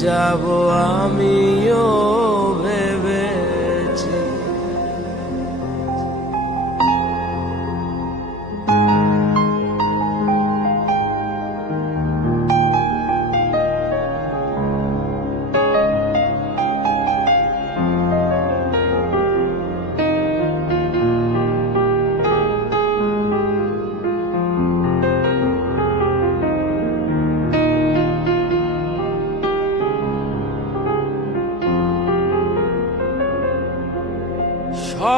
যাব আমিও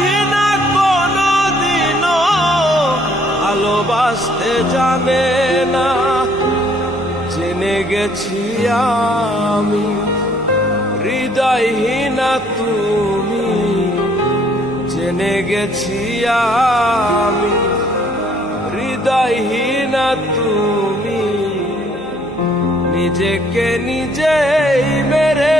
হৃদয়হীনা কোনদিনও ভালোবাসতে জানে না। জেনে গেছি আমি, হৃদয়হীনা তুমি। জেনে গেছি আমি, হৃদয়হীনা তুমি। নিজেকে নিজেই মেরে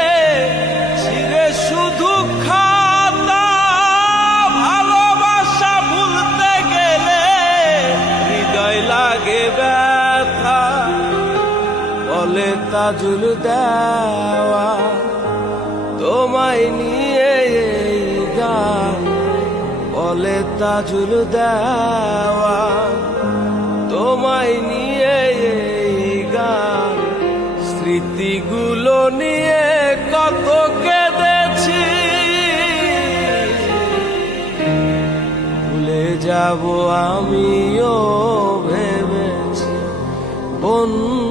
তাজুল দেওয়া, তোমায় নিয়ে এই গান বলে তাজুল দেওয়া, তোমায় নিয়ে এই গান স্মৃতিগুলো নিয়ে কত কেঁদেছি। ভুলে যাব আমিও ভেবেছি, বন্ধু